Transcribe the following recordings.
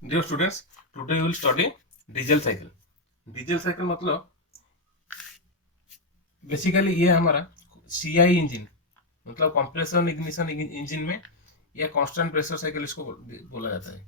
Dear students, today we will study diesel cycle. Diesel cycle मतलब basically ये हमारा CI engine मतलब compression ignition engine में या कांस्टेंट प्रेशर साइकिल इसको बोला जाता है।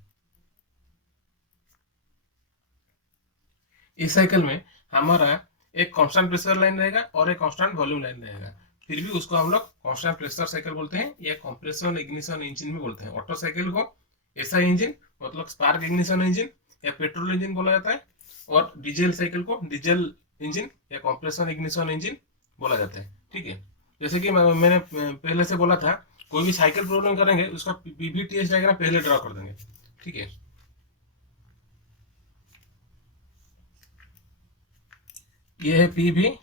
इस साइकिल में हमारा एक कांस्टेंट प्रेशर लाइन रहेगा और एक कांस्टेंट वॉल्यूम लाइन रहेगा, फिर भी उसको हम लोग कांस्टेंट प्रेशर साइकिल बोलते हैं या कंप्रेशन इग्निशन इंजन में बोलते हैं। ऑटो साइकिल को एसआई इंजन मतलब स्पार्क इग्निशन इंजन या पेट्रोल इंजन बोला जाता है, और डीजल साइकिल को डीजल इंजन या कंप्रेशन इग्निशन इंजन बोला जाता है। ठीक है, जैसे कि मैंने पहले से बोला था, कोई भी साइकिल प्रॉब्लम करेंगे उसका पीवीटीएस डायग्राम पहले ड्रॉ कर देंगे। ठीक है, ये है पीवी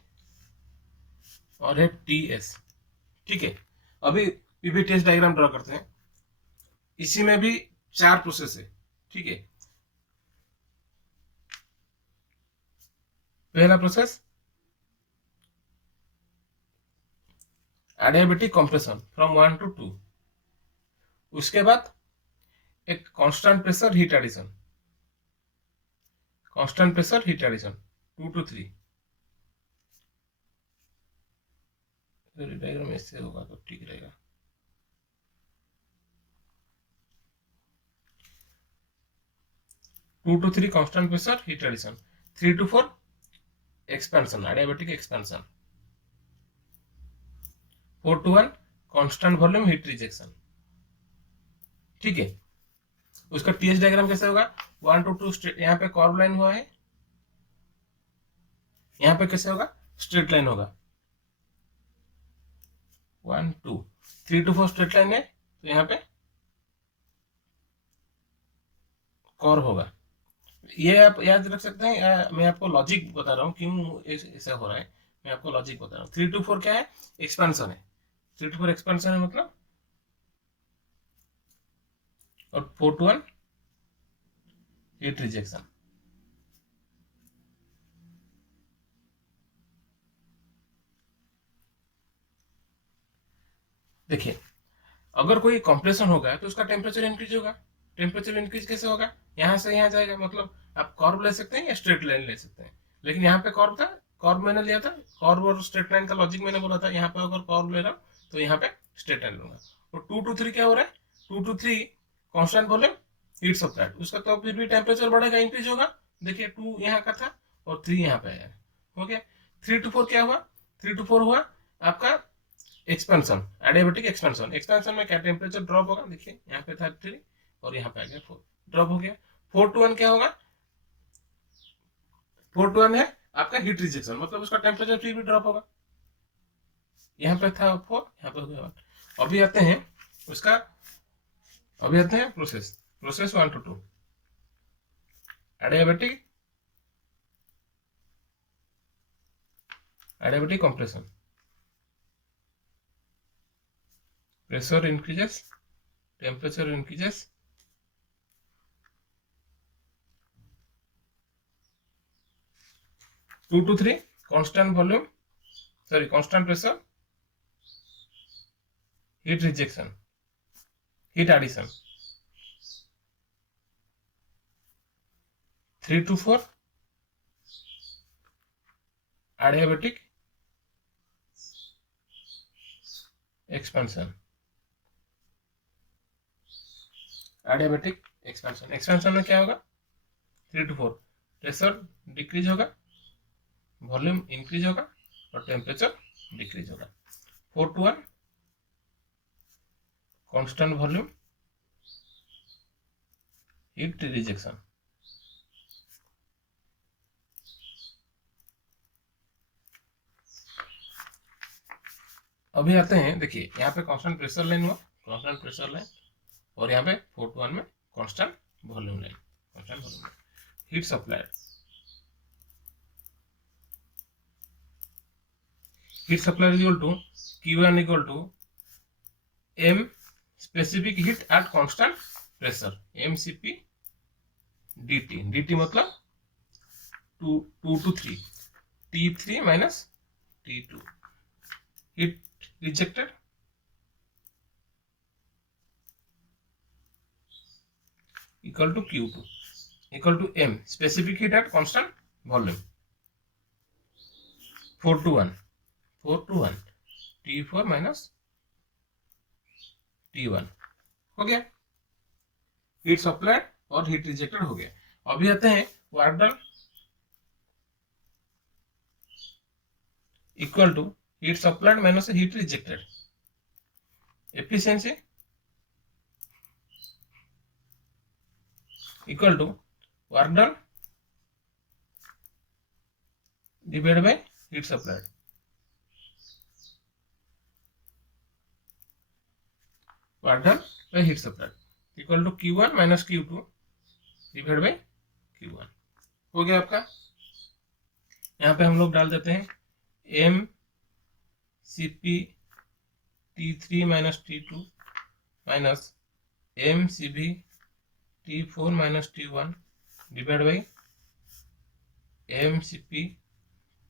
और है टीएस। ठीक है, अभी पीवीटीएस डायग्राम ड्रॉ करते हैं। इसी में भी 4 प्रोसेस है। ठीक है, पहला process adiabatic compression from 1 to 2। उसके बाद एक constant pressure heat addition, constant pressure heat addition 2 to 3। Diagram ऐसे होगा तो ठीक रहेगा। Two to three constant pressure heat addition, 3 to 4 expansion adiabatic expansion, 4 to 1 constant volume heat rejection. ठीक है, उसका टीएस डायग्राम कैसे होगा? 1 to 2 यहाँ पे कर्व लाइन हुआ है, यहाँ पे कैसे होगा? स्ट्रेट लाइन होगा। 1 2 3 to 4 स्ट्रेट लाइन है, तो यहाँ पे कर्व होगा। ये आप याद रख सकते हैं, मैं आपको लॉजिक बता रहा हूँ क्यों ऐसा हो रहा है। मैं आपको लॉजिक बता रहा हूँ। 3 to 4 क्या है? एक्सपेंशन है। 3 to 4 एक्सपेंशन है मतलब, और 4 to 1 हीट रिजेक्शन। देखिए, अगर कोई कंप्रेशन होगा तो उसका टेम्परेचर इंक्रीज होगा। टेम्परेचर इंक्रीज कैसे होगा? यहाँ से यहाँ जाएगा, मतलब आप कर्व ले सकते हैं या स्ट्रेट लाइन ले सकते हैं। लेकिन यहाँ पे कर्व था, कर्व मैंने लिया था। कर्व और स्ट्रेट लाइन का लॉजिक मैंने बोला था। यहाँ पे अगर कर्व ले रहा हूँ तो यहाँ पे स्ट्रेट लाइन लूंगा। और 2 to 3 क्या हो रहा है? 2 to 3 constant volume heat supplied, उसका तो फिर भी टेम्परेचर बढ़ेगा, इंक्रीज होगा। देखिए 2 यहाँ का था और 3 यहाँ पे है, हो गया। 3 to 4 क्या हुआ? 3 to 4 हुआ आपका एक्सपेंशन, एडियाबेटिक एक्सपेंशन। एक्सपेंशन में क्या टेम्परेचर ड्रॉप होगा? देखिए यहाँ पे था 3 और यहाँ पे आ गया 4, ड्रॉप हो गया। 4 to 1 क्या होगा? 4 to 1 है आपका हीट रिजेक्शन, मतलब उसका टेम्परेचर फिर भी ड्रॉप होगा। यहाँ पे था 4, यहाँ पे हो गया 1। अभी आते हैं उसका, अभी आते हैं process 1 to 2 adiabatic compression. Pressure increases, temperature increases, 2 to 3 constant volume, sorry constant pressure heat rejection, heat addition, 3 to 4 adiabatic expansion। adiabatic expansion, expansion में क्या होगा? 3 to 4 प्रेशर डिक्रीज होगा, वॉल्यूम इंक्रीज होगा और टेम्परेचर डिक्रीज होगा। 4 to 1 constant volume heat rejection. अभी आते हैं, देखिए यहाँ पे कांस्टेंट प्रेशर लाइन हुआ, कांस्टेंट प्रेशर लाइन, और यहाँ पे 4 to 1 में constant volume line, constant volume line. Heat supplied, heat supply is equal to Q1 equal to M specific heat at constant pressure, MCP dt। dt मतलब 2 to 3, T3 minus T2, heat rejected equal to Q2। Equal to m specific heat at constant volume 4 to 1 T4 minus T1 हो गया। Heat supplied और heat rejected हो गया। अभी आते हैं work done equal to heat supplied minus heat rejected. Efficiency equal to work done divide by heat supplied. Work done by heat supplied equal to Q1 minus Q2 divide by Q1 हो गया आपका। यहाँ पे हम लोग डाल देते हैं m Cp T3 minus T2 minus m Cp T4 minus T1 divide by m Cp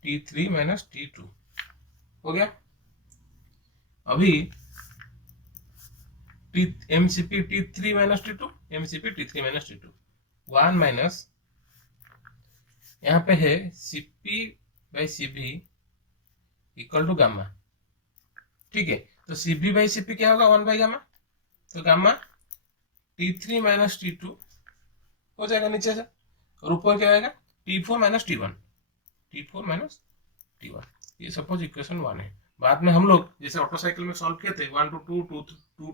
T3 minus T2 हो गया। अभी m Cp T3 minus T2 m Cp T3 minus T2 1 minus यहाँ पे है Cp by Cv equal to gamma. ठीक है, तो Cv by Cp क्या होगा 1 बाई गामा, तो गामा T3 माइनस T2 हो जाएगा नीचे से, और ऊपर क्या आएगा T4 minus T1 T4 minus T1। ये सपोज इक्वेशन 1 है। बाद में हम लोग जैसे ऑटो साइकिल में सॉल्व किए थे 1 to 2 2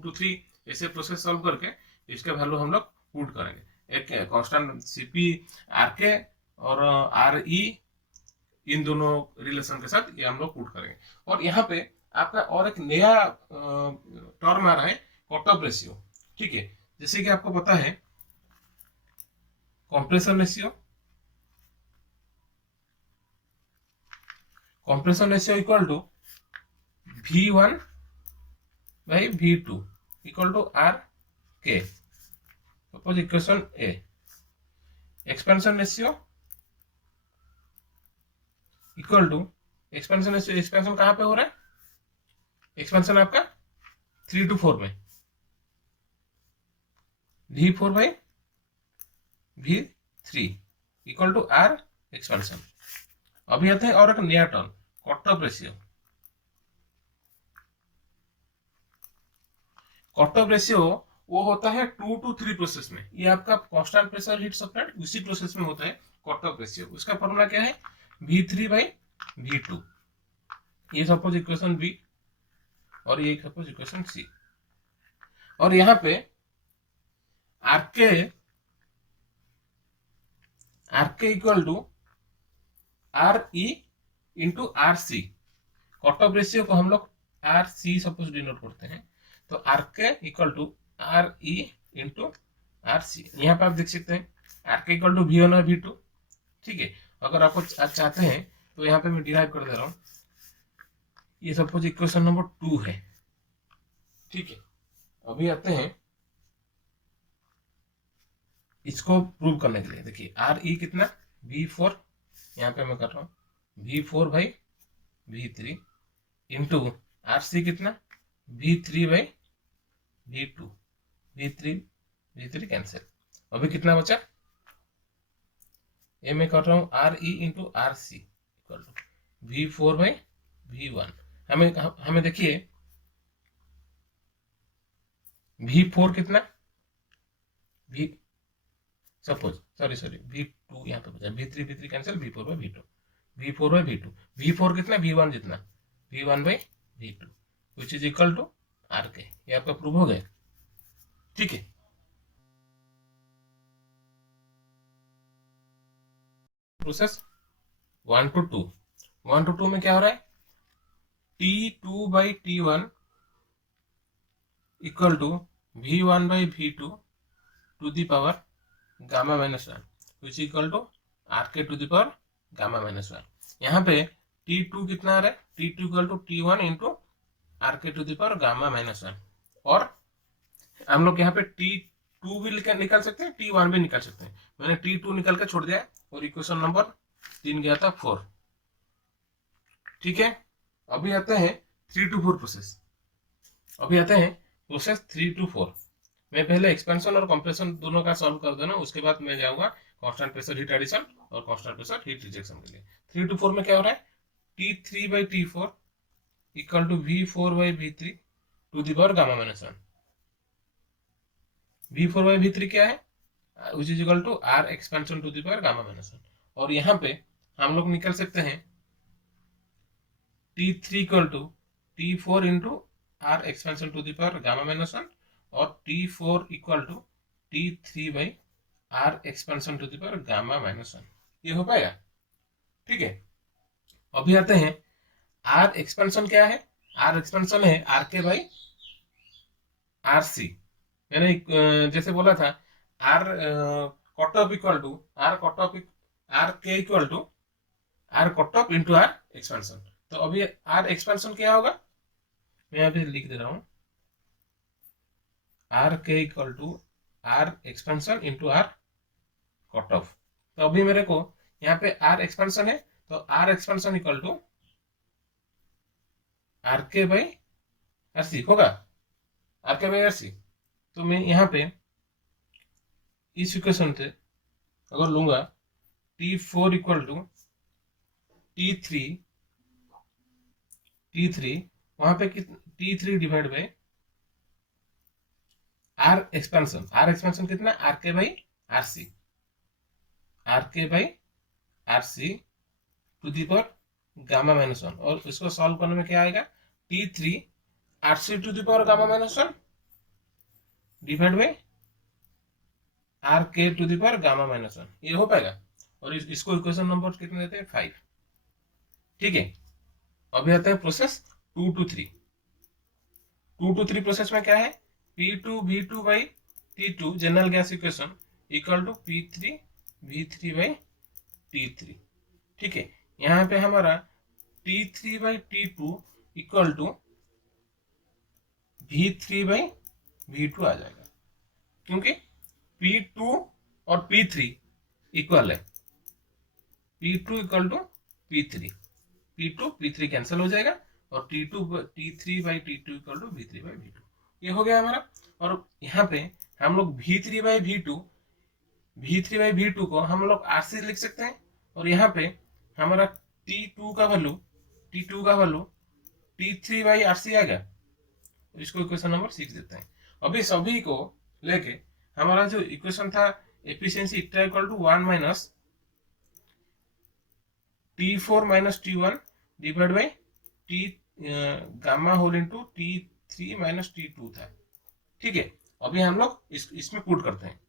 to 3 ऐसे प्रोसेस सॉल्व करके इसका वैल्यू हम लोग पुट करेंगे। एक कांस्टेंट Cp Rk और Re इन दोनों रिलेशन के साथ ये हम लोग पुट करेंगे। और यहाँ पे आपका और एक नया टर्म आ रहा है कट ऑफ रेशियो। ठीक है, जैसे कि आपको पता है compression ratio equal to V1 by V2 equal to Rk। Suppose equation A. Expansion ratio equal to expansion ratio, expansion कहाँ पे हो रहा है, एक्सपेंशन आपका 3 to 4 में V4 by V3 equal to R expansion. अभी आते हैं और एक नया term cut off ratio. Cut off ratio वो होता है 2 to 3 प्रोसेस में। ये आपका कांस्टेंट प्रेशर हीट सप्लाइड उसी प्रोसेस में होता है कट ऑफ रेशियो। उसका फॉर्मूला क्या है V3 बाई V2। ये सपोज इक्वेशन बी और ये सपोज इक्वेशन सी। और यहाँ पे RK equal to R E into R C. Cut off ratio को हम लोग आर सी सपोज डिनोट करते हैं, तो RK equal to R E into R C. यहाँ पे आप देख सकते हैं आरके इक्वल टू V1 और V2। ठीक है, अगर आपको चाहते हैं तो यहाँ पे मैं डिराइव कर दे रहा हूँ। ये सपोज इक्वेशन नंबर 2 है। ठीक है, अभी आते हैं इसको प्रूव करने के लिए। देखिए आर ई कितना V4, यहाँ पे मैं कर रहा हूँ V4 by V3 into R सी कितना V3 by V2। V3 cancel. अभी कितना बचा, ये मैं कर रहा हूँ R E into R C equal to V4 by V1। हमें देखिए V4 कितना V सपोज सॉरी V2 यहाँ पे बचा, V3 cancel, V4 by V2 V4 कितना V1 जितना V1 by V2 which is equal to R K. ये आपका प्रूव हो गया। ठीक है, प्रोसेस 1 to 2 में क्या हो रहा है T2 by T1 equal to V1 by V2 to the power gamma minus 1 which equal to Rk to the power gamma minus 1। यहाँ पे T2 कितना आ रहा है T2 equal to T1 into Rk to the power gamma minus 1। और हम लोग यहाँ पे T2 भी निकाल सकते हैं, T1 भी निकाल सकते हैं। मैंने T2 निकाल के छोड़ दिया और इक्वेशन नंबर 3 गया था 4। ठीक है, अभी आते हैं 3 to 4 प्रोसेस। अभी आते हैं प्रोसेस 3 to 4 मैं पहले एक्सपेंशन और कंप्रेशन दोनों का सॉल्व कर देना, उसके बाद मैं जाऊंगा कांस्टेंट प्रेशर हीट एडिशन और कांस्टेंट प्रेशर हीट रिजेक्शन के लिए। 3 to 4 में क्या हो रहा है, T3/T4 equal to V4/V3 to the power gamma minus 1। V4/V3 क्या है, which is equal to R expansion to the power gamma minus 1। और यहाँ पे हम लोग निकल सकते हैं T3 equal to T4 into R expansion to the power gamma minus 1 और T4 equal to T3/R expansion to the power gamma minus 1। ये हो पाएगा, ठीक है। अभी आते हैं R एक्सपेंशन क्या है, R एक्सपेंशन है RK/RC। मैंने जैसे बोला था R cut off equal to R cut off RK equal to R cut off into R expansion. तो अभी R एक्सपेंशन क्या होगा, मैं अभी लिख दे रहा हूं, RK equal to R expansion into R cut off. तो अभी मेरे को यहाँ पे R एक्सपेंशन है, तो R expansion equal to RK/RC होगा, RK/RC। तो मैं यहाँ पे इस इक्वेशन से अगर लूंगा T4 इक्वल टू T3 वहां पे T3 divide by R expansion कितना, RK/RC to the power gamma minus 1। और इसको सॉल्व करने में क्या आएगा, T3 RC to the power gamma minus 1 divide by RK to the power gamma minus 1। ये हो पाएगा। और इसको इक्वेशन नंबर कितने देते हैं, 5, ठीक है। अभी आता है प्रोसेस 2 to 3। 2 to 3 प्रोसेस में क्या है, P2V2/T2 general gas equation equal to P3V3/T3, ठीक है। यहाँ पे हमारा T3/T2 इक्वल टू V3/V2 आ जाएगा, क्योंकि P2 और P3 इक्वल है, P2 equal to P3, P3 cancel हो जाएगा और T3/T2 इक्वल टू V3/V2। ये हो गया हमारा। और यहाँ पे हम लोग V3/V2 को हम लोग RC लिख सकते हैं। और यहाँ पे हमारा T2 का वैल्यू T3/RC आ गया। इसको इक्वेशन नंबर 6 देते हैं। अभी सभी को लेके हमारा जो इक्वेशन था efficiency equal to 1 minus T4 minus T1 divide by T gamma whole into T3 minus T2 था, ठीक है। अभी हम लोग इसमें पुट करते हैं,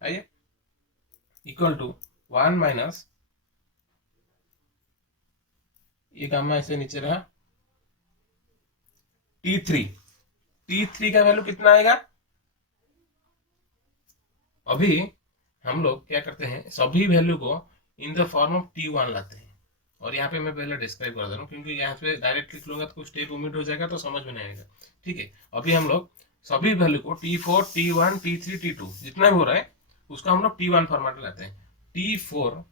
आइए, इक्वल टू 1 माइनस, ये गामा ऐसे नीचे रहा, T3 का वैल्यू कितना आएगा। अभी हम लोग क्या करते हैं, सभी वैल्यू को in the form of T1 लाते हैं। और यहाँ पे मैं पहले डिस्क्राइब कर दे रहा हूँ, क्योंकि यहाँ पे डायरेक्ट लिख लूंगा तो कुछ स्टेप ओमिट हो जाएगा तो समझ में नहीं आएगा, ठीक है। अभी हम लोग सभी वैल्यू को T4, T1, T3, T2 जितना भी हो रहा है उसका हम लोग T1 फॉर्मेट लाते हैं। T4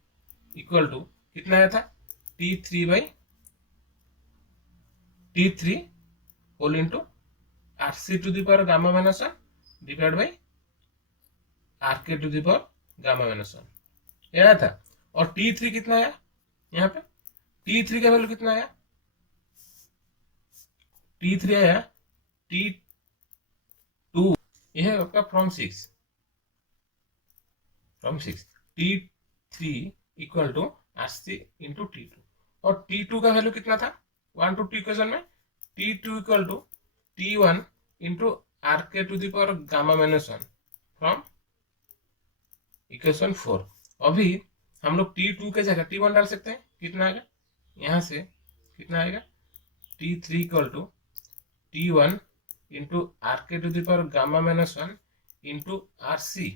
इक्वल टू कितना आया था, T3 whole into RC to the power gamma minus 1 divide by RK to the power gamma minus 1, ये आया था। और T3 कितना आया, यहाँ पे T3 का वैल्यू कितना आया, T3 आया T2, यह है आपका from 6 T3 equal to RC into T2। और T2 का वैल्यू कितना था 1 to 2 इक्वेशन में, T2 equal to T1 into RK to the power gamma minus 1 from equation 4। अभी हम लोग T2 के जगह T1 डाल सकते हैं, कितना आएगा, यहाँ से कितना आएगा, T3 equal to T1 into RK to the power gamma minus 1 into RC,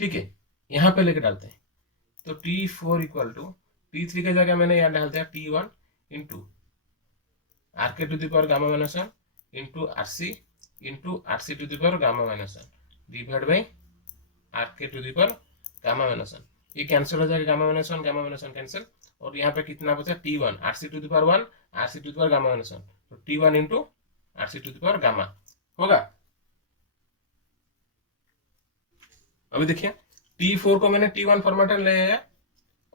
ठीक है। यहाँ पे लेके डालते हैं तो T4 इक्वल टू T3 के जगह मैंने यहाँ डाल दिया T1 into RK to the power gamma minus 1 into RC to the power gamma minus 1 divide by RK to the power gamma minus 1। ये कैंसिल हो जाएगा, गामा माइनस 1 कैंसिल। और यहाँ पे कितना बचा, T1 RC to the power 1 RC to the power gamma minus 1, तो T1 into RC to the power gamma होगा। अभी देखिए T4 को मैंने T1 फॉर्मेट में ले आया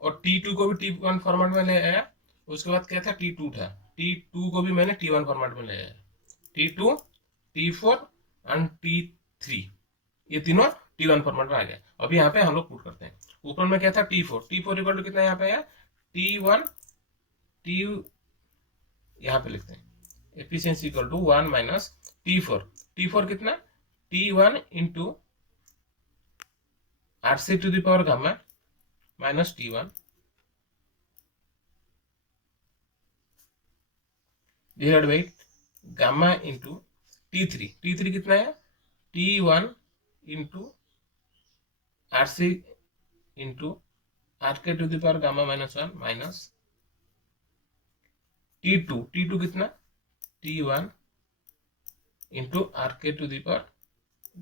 और T2 को भी T1 फॉर्मेट में ले आया। उसके बाद क्या था, T2 था, T2 को भी मैंने T1 फॉर्मेट में ले आया। T2, T4 एंड T3, ये तीनों T1 फॉर्मेट में आ गया। अभी यहाँ पे हम लोग पुट करते हैं। ऊपर में क्या था, T4 इक्वल टू कितना यहाँ पे आया, T1 T, यहाँ पे लिखते हैं efficiency equal to 1 minus T4 कितना, T1 into RC to the power gamma minus T1 divide by gamma into T3 कितना है, T1 into RC into RK to the power gamma minus 1 minus T2 कितना, T1 into RK to the power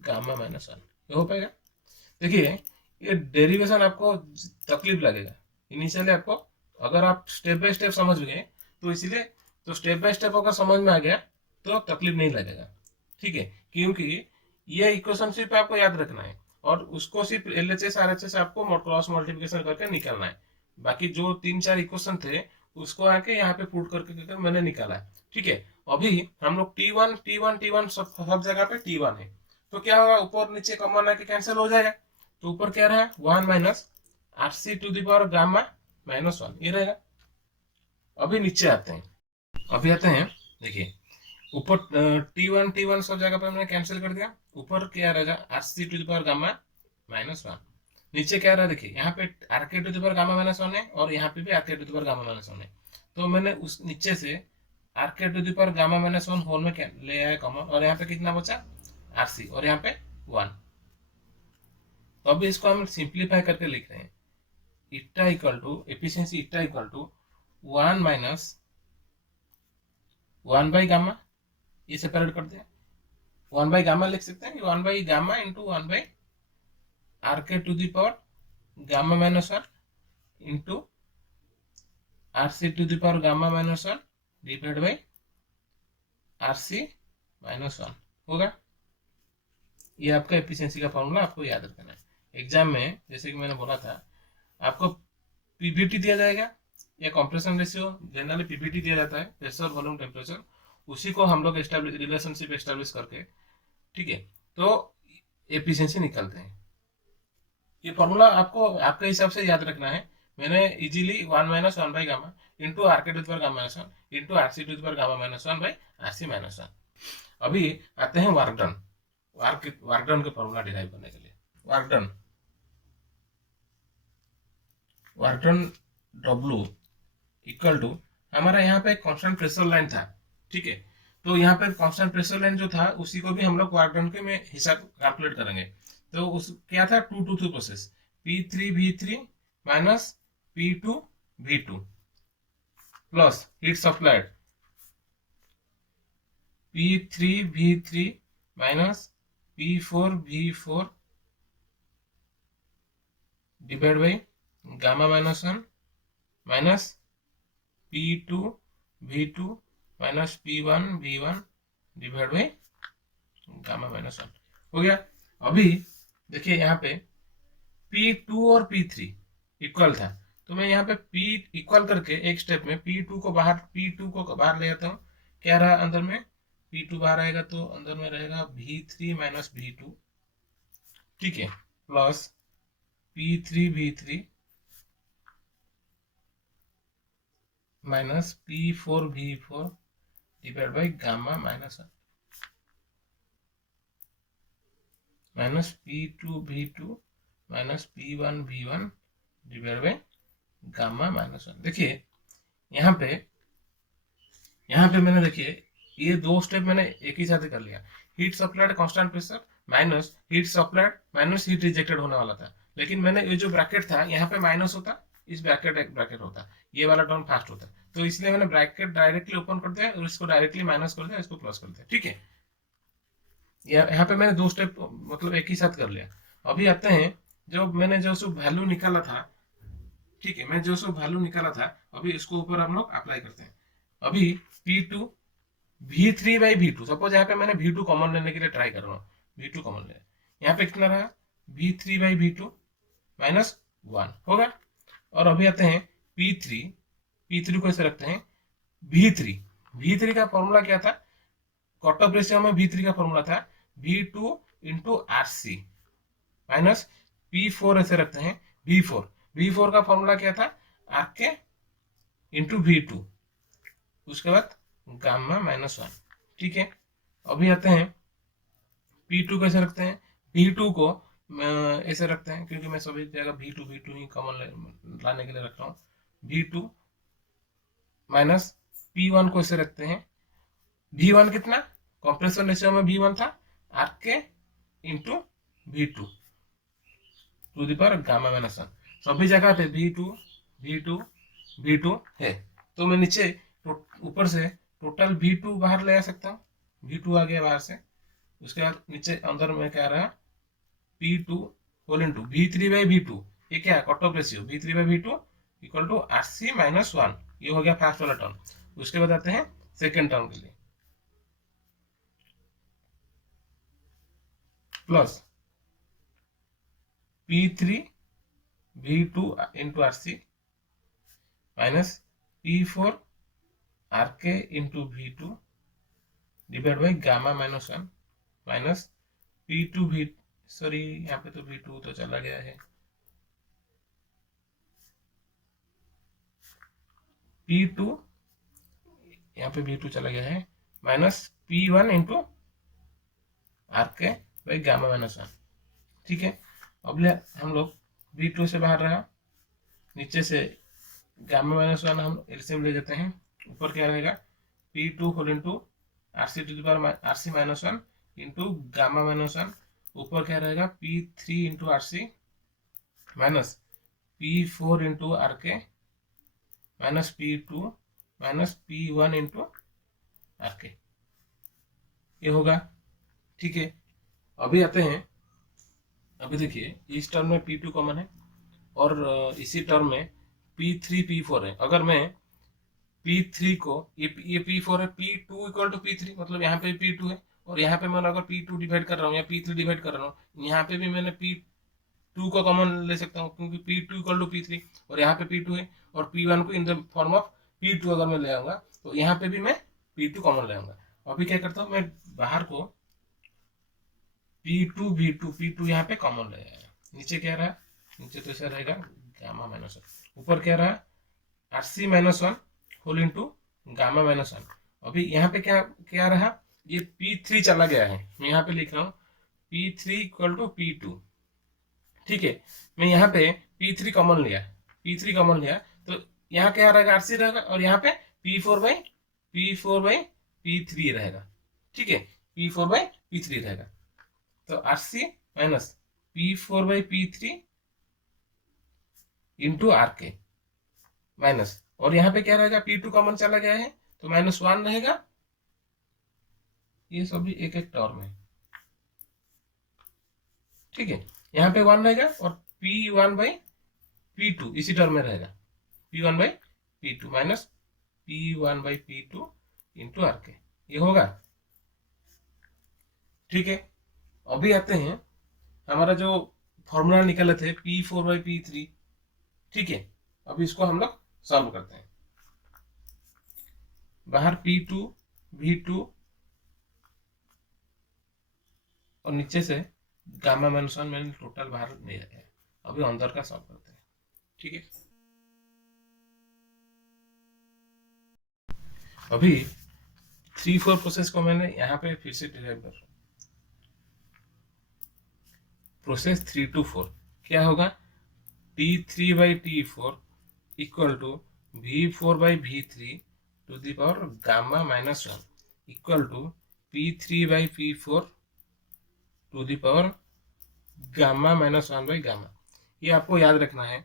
gamma minus 1। ये हो पाएगा। देखिए ये derivation आपको तकलीफ लगेगा इनिशियली आपको, अगर आप स्टेप बाय स्टेप समझ गए तो इसलिए, तो स्टेप बाय स्टेप अगर समझ में आ गया तो तकलीफ नहीं लगेगा, ठीक है। क्योंकि ये इक्वेशन सिर्फ आपको याद रखना है और उसको सिर्फ LHS RHS आपको क्रॉस मल्टीप्लिकेशन करके निकालना है। बाकी जो 3-4 इक्वेशन थे उसको आके यहाँ पे पुट करके मैंने निकाला है, ठीक है। अभी हम लोग T1 सब जगह पे T1 है, तो क्या होगा, ऊपर नीचे कॉमन आके कैंसिल हो जाएगा। तो ऊपर क्या रहा, 1 minus RC to the power gamma minus 1, ये रहेगा। अभी नीचे आते हैं, देखिए ऊपर T1 सब जगह पे मैंने कैंसिल कर दिया। ऊपर क्या रहेगा, RC to the power gamma minus 1। नीचे क्या रहा, देखिए यहाँ पे RK to the power gamma minus 1 है और यहाँ पे भी RK to the power gamma minus 1 है। तो मैंने उस नीचे से RK to the power gamma minus 1 whole में ले आया कॉमन, और यहाँ पे कितना बचा, RC, और यहाँ पे 1। तो अभी इसको हम सिंप्लीफाई करके लिख रहे हैं, eta equal to efficiency eta equal to 1 minus 1 by gamma, ये सेपरेट कर दिया, 1 बाई गामा लिख सकते हैं, 1 by gamma into 1 by RK to the power gamma minus 1 into RC to the power gamma minus 1 divide by RC minus 1 होगा। ये आपका efficiency का फॉर्मूला आपको याद रखना है। एग्जाम में जैसे कि मैंने बोला था आपको पीवीटी दिया जाएगा या कंप्रेशन रेशियो, जनरली पीवीटी दिया जाता है, प्रेशर वॉल्यूम टेम्परेचर, उसी को हम लोग रिलेशनशिप एस्टेब्लिश करके, ठीक है, तो एफिशिएंसी निकालते हैं। ये फॉर्मूला आपको आपके हिसाब से याद रखना है। मैंने easily 1 minus 1 by gamma into R के to the power gamma minus 1 into RC to the power gamma minus 1 by RC minus 1। अभी आते हैं वर्क डन, वर्क डन के फॉर्मूला डिराइव करने के लिए। Work done W equal to, हमारा यहाँ पे कांस्टेंट प्रेशर लाइन था, ठीक है, तो यहाँ पे कांस्टेंट प्रेशर लाइन जो था उसी को भी हम लोग वर्क डन के में हिसाब कैलकुलेट करेंगे। तो उस क्या था, 2 to 2 process, P3V3 minus P2V2 plus heat supplied P3V3 minus P4V4 divide by gamma minus 1 minus P2V2 minus P1V1 divide by gamma minus 1 हो गया। अभी देखिए यहाँ पे P2 और P3 इक्वल था, तो मैं यहाँ पे P इक्वल करके एक स्टेप में P2 को बाहर ले आता हूँ। क्या रहा अंदर में, P2 बाहर आएगा तो अंदर में रहेगा V3 माइनस V2, ठीक है, plus P3V3 minus P4V4 divide by gamma minus 1 minus P2V2 minus P1V1 divide by gamma minus 1। देखिए यहाँ पे मैंने, देखिए ये दो स्टेप मैंने एक ही साथ कर लिया। Heat supplied constant pressure minus heat supplied minus heat rejected होने वाला था, लेकिन मैंने ये जो ब्रैकेट था यहाँ पे माइनस होता, इस ब्रैकेट एक ब्रैकेट होता, ये वाला टर्म फास्ट होता, तो इसलिए मैंने ब्रैकेट डायरेक्टली ओपन कर दिया और इसको डायरेक्टली माइनस कर दिया, इसको प्लस कर दिया, ठीक है। यहाँ पे मैंने दो स्टेप मतलब एक ही साथ कर लिया। अभी आते हैं जो मैंने जो सब वैल्यू निकाला था, ठीक है, मैं जो सब वैल्यू निकाला था अभी इसको ऊपर हम लोग अप्लाई करते हैं। अभी P2 V3 by V2, suppose यहाँ पे मैंने V2 कॉमन लेने के लिए ट्राई कर रहा हूँ, V2 कॉमन ले, यहाँ पे कितना रहा v3 बाई v2 माइनस 1 होगा। और अभी आते हैं p3 को ऐसे रखते हैं v3 का फॉर्मूला क्या था, कट ऑफ रेशियो में v3 का फॉर्मूला था v2 into RC minus p4 ऐसे रखते हैं v4 का फॉर्मूला क्या था RK इंटू v2, उसके बाद गामा माइनस 1। ठीक है, अभी आते हैं p2 कैसे रखते हैं, v2 को ऐसे रखते हैं क्योंकि मैं सभी जगह v2 ही कॉमन लाने के लिए रख रहा हूँ। v2 माइनस p1 को ऐसे रखते हैं, v1 कितना कंप्रेशन रेशियो में v1 था RK into v2 to the power gamma minus 1। सभी जगह पे v2 है, तो मैं नीचे ऊपर से टोटल v2 बाहर ले आ सकता हूँ, v2 आ गया बाहर से। उसके बाद नीचे अंदर में क्या रहा p2 whole into v3 by v2, ये क्या cut off ratio v3 by v2 equal to RC minus 1, ये हो गया फर्स्ट वाला टर्म। उसके बाद आते हैं सेकेंड टर्म के लिए, plus p3 v2 into RC minus p4 RK into v2 divide by gamma minus 1 minus p2 v, sorry यहाँ पे तो v2 तो चला गया है, p2 यहाँ पे v2 चला गया है minus p1 into RK by gamma minus 1। ठीक है, अब हम लोग v2 से बाहर रहा, नीचे से गामा माइनस 1 हम एलसीएम ले जाते हैं, ऊपर क्या रहेगा p2 whole into RC to the power RC minus 1 into gamma minus 1, ऊपर क्या रहेगा p3 into RC minus p4 into RK minus p2 minus p1 into RK, ये होगा। ठीक है, अभी आते हैं, अभी देखिए इस टर्म में p2 कॉमन है और इसी टर्म में p3 p4 है। अगर मैं p3 को ये p4 है, p2 इक्वल टू p3 मतलब यहाँ पे p2 है, और यहाँ पे मैं अगर p2 डिवाइड कर रहा हूँ या p3 डिवाइड कर रहा हूँ, यहाँ पे भी मैंने p2 को कॉमन ले सकता हूँ क्योंकि p2 इक्वल टू p3 और यहाँ पे p2 है, और p1 को in the form of p2 अगर मैं ले आऊंगा तो यहाँ पे भी मैं p2 कॉमन ले आऊंगा। अभी क्या करता हूँ मैं बाहर को p2 v2 यहाँ पे कॉमन ले आया, नीचे क्या रहा, नीचे तो ऐसा रहेगा गामा माइनस 1, ऊपर क्या रहा RC minus 1 whole into gamma minus 1। अभी यहाँ पे क्या क्या रहा, ये p3 चला गया है, मैं यहाँ पे लिख रहा हूँ p3 इक्वल टू p2। ठीक है, मैं यहाँ पे p3 कॉमन लिया तो यहाँ क्या रहेगा RC रहेगा, और यहाँ पे p4 बाई p3 रहेगा। ठीक है, p4 बाई p3 रहेगा, तो RC minus p4 by p3 into RK minus, और यहाँ पे क्या रहेगा p2 कॉमन चला गया है तो माइनस 1 रहेगा, ये सभी एक एक टर्म है। ठीक है, यहाँ पे 1 रहेगा और p1 बाई p2 इसी टर्म में रहेगा, p1 by p2 minus p1 by p2 into RK, ये होगा। ठीक है, अभी आते हैं हमारा जो फॉर्मूला निकले थे p4 बाई p3। ठीक है, अभी इसको हम लोग सॉल्व करते हैं। बाहर p2 v2 और नीचे से गामा माइनस 1 मैंने टोटल बाहर ले आया है, अभी अंदर का सॉल्व करते हैं। ठीक है, अभी 3-4 प्रोसेस को मैंने यहाँ पे फिर से डिराइव कर रहा हूँ। प्रोसेस 3 to 4 क्या होगा, t3 by t4 equal to v4 by v3 to the power gamma minus 1 equal to p3 by p4 to the power gamma minus 1 by gamma. ये आपको याद रखना है,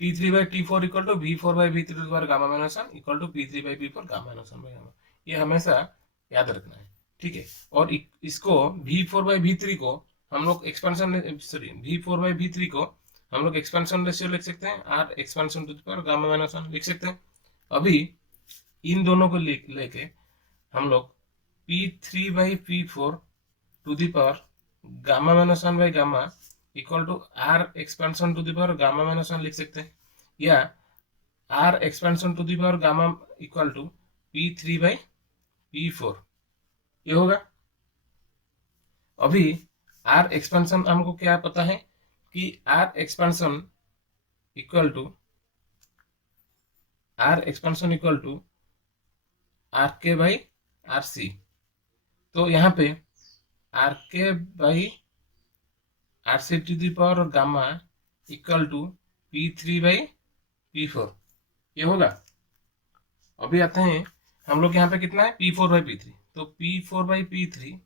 t3 by t4 equal to v4 by v3 to the power gamma minus 1 equal to p3 by p4 gamma minus 1 by gamma, ये हमेशा याद रखना है। ठीक है, और इसको v4 बाई v3 को हम लोग expansion sorry v4 by v3 को हम लोग एक्सपेंशन रेशियो लिख सकते हैं, r expansion to the power gamma minus 1 लिख सकते हैं। अभी इन दोनों को लेके हम लोग p3 by p4 to the power gamma minus one by gamma equal to R expansion to the power gamma minus one लिख सकते हैं, या R expansion to the power gamma equal to P3 by P4, ये होगा। अभी are expansion हमको क्या पता है कि R expansion equal to R K by R C. तो यहाँ पे R K by R C to the power gamma equal to P3 by P4, ये होगा। अभी आते हैं हम लोग यहाँ पे कितना है P4 बाई P3, तो P4 by P3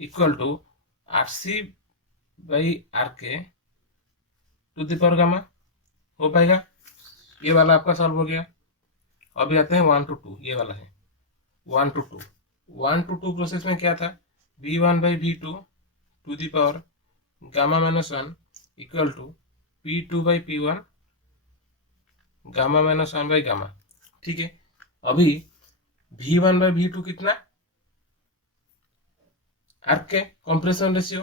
equal to R C by R के टू दी पावर गामा, हो पाएगा। ये वाला आपका सॉल्व हो गया। अभी आते हैं 1 to 2, ये वाला है 1 to 2। 1 to 2 प्रोसेस में क्या था, V1 by V2 to the power gamma minus one equal to P2 by P1 gamma minus one by gamma, ठीक है। अभी V1 बाई V2 कितना, आर्क के कंप्रेशन रेशियो,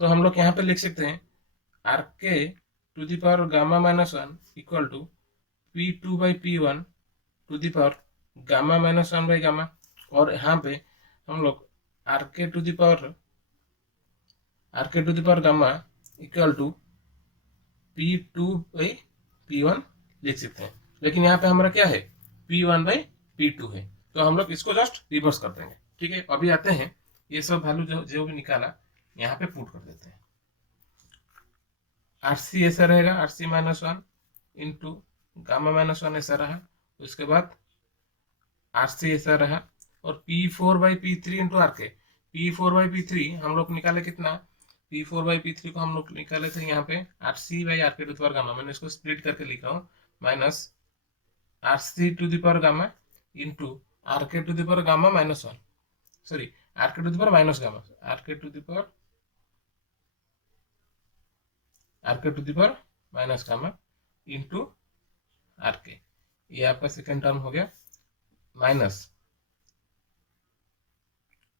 तो हम लोग यहाँ पे लिख सकते हैं R K to the power gamma minus one equal to P2 by P1 to the power gamma minus one by gamma, और यहाँ पे हम लोग आर के to the power gamma equal to P2 by P1 लिख सकते हैं। लेकिन यहाँ पे हमारा क्या है, P1 बाई P2 है, तो हम लोग इसको जस्ट रिवर्स कर देंगे, ठीक है। अभी आते हैं ये सब वैल्यू जो भी निकाला यहाँ पे पुट कर देते हैं। RC ऐसा रहेगा, RC minus one into gamma minus one ऐसा रहा, उसके बाद RC ऐसा रहा, और P4 by P3 into R के। P4 बाई P3 हम लोग निकाले कितना, P4 बाई P3 को हम लोग निकाले थे यहाँ पे RC बाई आर के टू द पावर गामा, मैंने इसको स्प्लिट करके लिखा हूँ, minus RC to the power gamma into R के to the power gamma minus one, sorry R के to the power minus gamma, R के to the power minus gamma into R K, ये आपका second term हो गया, minus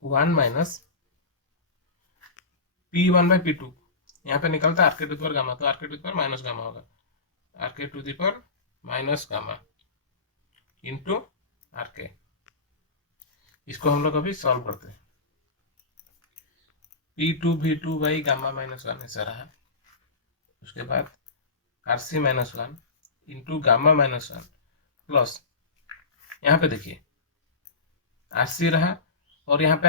1 minus P1 by P2, यहाँ पे निकलता है आर के टू द पावर गामा, तो आर के to the power minus gamma होगा, आर के to the power minus gamma into R K. इसको हम लोग अभी सॉल्व करते हैं। P2 V2 by gamma minus one ऐसा रहा, उसके बाद RC minus one into gamma minus one plus, यहाँ पे देखिए RC रहा, और यहाँ पे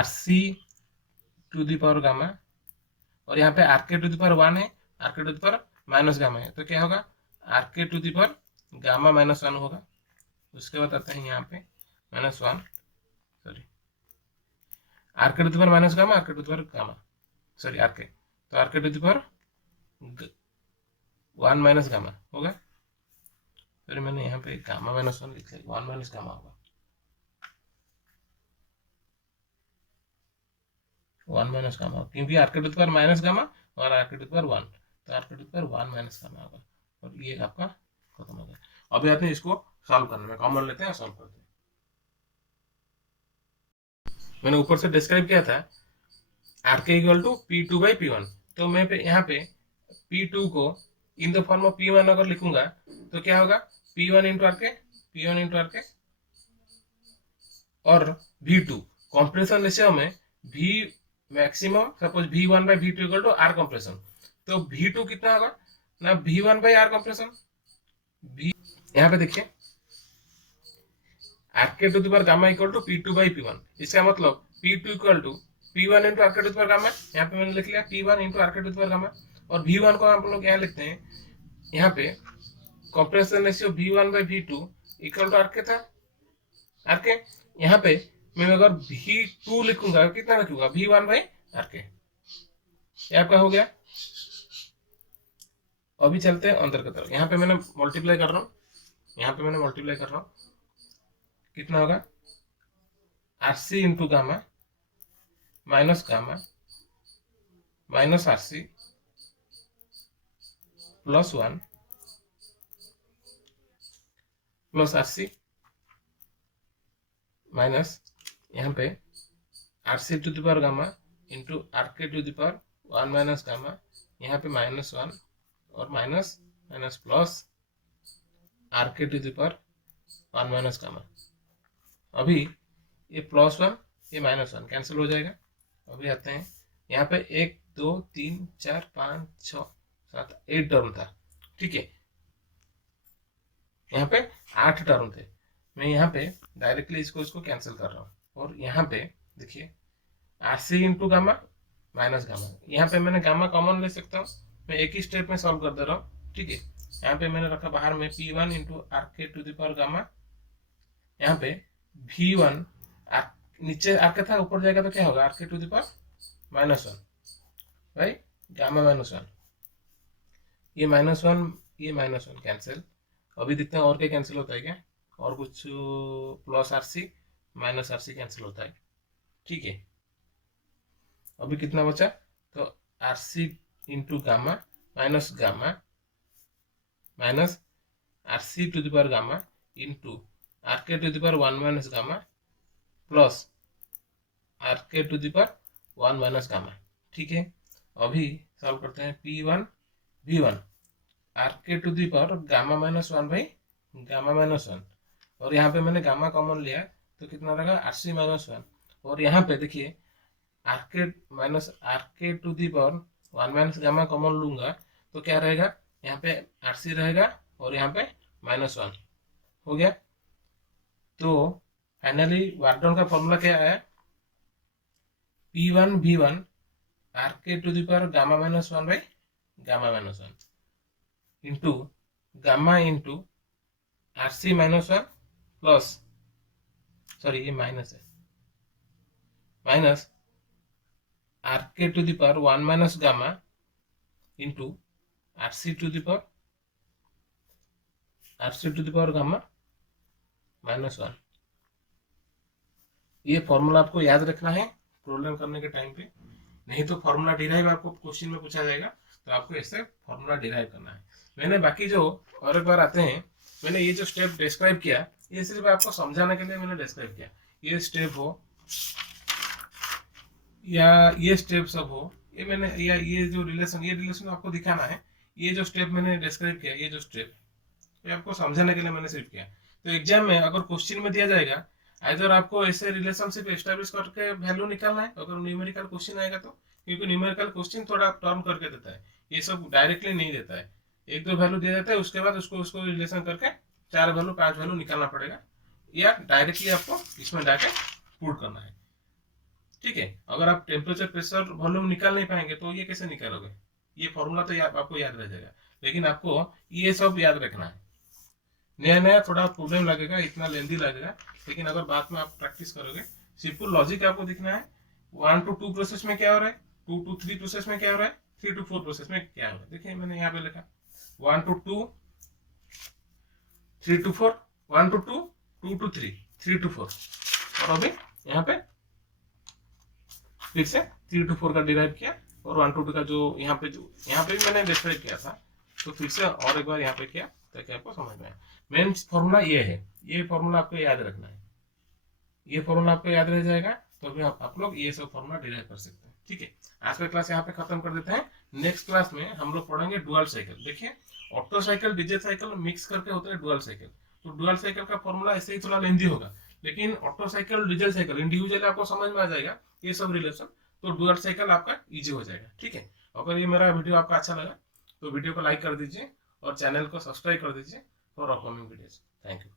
RC to the power gamma, और यहाँ पे आर के टू दी पावर वन है, आर के to the power minus gamma है, तो क्या होगा आर के to the power gamma minus one होगा। उसके बाद आते हैं यहाँ पे माइनस वन, सॉरी आर के to the power minus gamma, R के to the power gamma, sorry R K, तो आर के to the power one minus gamma होगा, सॉरी मैंने यहाँ पे गामा माइनस वन लिख लिया, वन माइनस गामा होगा, वन माइनस गामा, क्योंकि आर के to the power minus gamma और आर के टू द पावर वन, तो आर के to the power one minus gamma होगा, और ये आपका खत्म हो गया। अभी आते हैं इसको सॉल्व करने में, कॉमन लेते हैं सॉल्व करते हैं। मैंने ऊपर से डिस्क्राइब किया था आर के equal to P2 by P1, तो मैं यहाँ पे P2 को in the form of P1 अगर लिखूंगा तो क्या होगा, P1 इंटू आर के, P1 इंटू आर के, और V2 कॉम्प्रेशन रेशियो में V maximum, suppose V1 by V2 equal to R compression, तो V2 कितना होगा ना, V1 बाई आर कंप्रेशन, यहाँ पे देखिए आर के to the power gamma equal to P2 by P1, इसका मतलब P2 equal to P1 into R के टू द पावर गामा, यहाँ पे मैंने लिख लिया P1 इंटू आर के टू द पावर गामा, और V1 को हम लोग यहाँ लिखते हैं, यहाँ पे compression ratio V1 by V2 equal to R K था, आर के, यहाँ पे मैं अगर V2 लिखूंगा कितना लिखूंगा, V1 बाई आर के, ये आपका हो गया। अभी चलते हैं अंदर की तरफ, यहाँ पे मैंने मल्टीप्लाई कर रहा हूँ, यहाँ पे मैंने मल्टीप्लाई कर रहा हूँ, कितना होगा RC into gamma minus gamma minus RC plus one plus R C minus यहाँ पे R C to the power gamma into R के to the power 1 minus gamma, यहाँ पे -1 और माइनस माइनस प्लस आर के to the power 1 minus gamma. अभी ये +1 ये -1 कैंसिल हो जाएगा। अभी आते हैं यहाँ पे 1 2 3 4 5 6 7 8 टर्म था, ठीक है, यहाँ पे 8 टर्म थे। मैं यहाँ पे डायरेक्टली इसको कैंसिल कर रहा हूँ और यहाँ पे देखिए R C into gamma minus gamma, यहाँ पे मैंने गामा कॉमन ले सकता हूँ, मैं एक ही स्टेप में सॉल्व कर दे रहा हूँ, ठीक है। यहाँ पे मैंने रखा बाहर में P1 इंटू आर के टू द पावर गामा, यहाँ पे V1 नीचे आर के था, ऊपर जाएगा तो क्या होगा आर के to the power -1 by gamma -1, ये -1 ये -1 कैंसिल। अभी देखते हैं और क्या कैंसिल होता है क्या, और कुछ plus R C minus R C cancel होता है, ठीक है। अभी कितना बचा, तो R C into gamma minus gamma minus R C to the power gamma into R के to the power 1 minus gamma plus R के to the power 1 minus gamma, ठीक है। अभी सॉल्व करते हैं P1 V1 आर के to the power gamma -1 by gamma -1, और यहाँ पे मैंने गामा कॉमन लिया तो कितना रहेगा आर सी -1, और यहाँ पे देखिए आर के to the power 1 minus gamma common लूंगा तो क्या रहेगा, यहाँ पे आर सी रहेगा और यहाँ पे -1 हो गया। तो फाइनली वर्क डन का फॉर्मूला क्या है, P1 V1 आर के to the power gamma -1 by gamma -1 into gamma into R C -1 plus, sorry ये माइनस है, माइनस आर के to the power 1 minus gamma into R C to the power gamma -1। ये formula आपको याद रखना है problem करने के टाइम पे, नहीं तो फॉर्मूला डिराइव आपको क्वेश्चन में पूछा जाएगा तो आपको ऐसे फॉर्मूला डिराइव करना है। मैंने बाकी जो और एक बार आते हैं, मैंने ये जो स्टेप डिस्क्राइब किया ये सिर्फ आपको समझाने के लिए मैंने डिस्क्राइब किया, ये स्टेप हो या ये स्टेप सब हो, ये मैंने या ये जो रिलेशन आपको दिखाना है। ये जो स्टेप मैंने डिस्क्राइब किया, ये जो स्टेप ये आपको समझाने के लिए मैंने सिर्फ किया। तो एग्जाम में अगर क्वेश्चन में दिया जाएगा इधर आपको ऐसे रिलेशनशिप एस्टेब्लिश करके वैल्यू निकालना है अगर न्यूमेरिकल क्वेश्चन आएगा तो, क्योंकि न्यूमेरिकल क्वेश्चन थोड़ा टर्म करके देता है, ये सब डायरेक्टली नहीं देता है, एक दो वैल्यू दिया जाता है उसके बाद उसको रिलेशन करके 4 वैल्यू 5 वैल्यू निकालना पड़ेगा, या डायरेक्टली आपको इसमें डाके पुट करना है, ठीक है। अगर आप टेम्परेचर प्रेशर वॉल्यूम निकाल नहीं पाएंगे तो ये कैसे निकालोगे, ये फॉर्मूला तो आपको याद रह जाएगा, लेकिन आपको ये सब याद रखना है। नया थोड़ा प्रॉब्लम लगेगा, इतना लेंदी लगेगा, लेकिन अगर बाद में आप प्रैक्टिस करोगे सिंपल लॉजिक आपको दिखना है। 1 to 2 प्रोसेस में क्या हो रहा है, 2 to 3 प्रोसेस में क्या हो रहा है, 3 to 4 प्रोसेस में क्या हो रहा है। देखिए मैंने यहाँ पे लिखा 1 to 2 3 to 4, 1 to 2 2 to 3 3 to 4, और अभी यहाँ पे फिर से 3 to 4 का डिराइव किया, और 1 to 2 का जो यहाँ पे भी मैंने डिस्क्राइब किया था, तो फिर से और एक बार यहाँ पे किया ताकि आपको समझ में आए। मेन फॉर्मूला ये है, ये फॉर्मूला आपको याद रखना है, ये फॉर्मूला आपको याद रह जाएगा तो भी आप लोग ये सब फॉर्मूला डिराइव कर सकते हैं, ठीक है। आज का क्लास यहाँ पे खत्म कर देते हैं। नेक्स्ट क्लास में हम लोग पढ़ेंगे डुअल साइकिल। देखिए auto cycle diesel cycle mix करके होता है डुअल साइकिल, तो डुअल साइकिल का फॉर्मूला ऐसे ही थोड़ा लेंदी होगा, लेकिन auto cycle diesel cycle individually आपको समझ में आ जाएगा ये सब रिलेशन, तो डुअल साइकिल आपका इजी हो जाएगा, ठीक है। अगर ये मेरा वीडियो आपको अच्छा लगा तो वीडियो को लाइक कर दीजिए और चैनल को सब्सक्राइब कर दीजिए for upcoming videos. Thank you.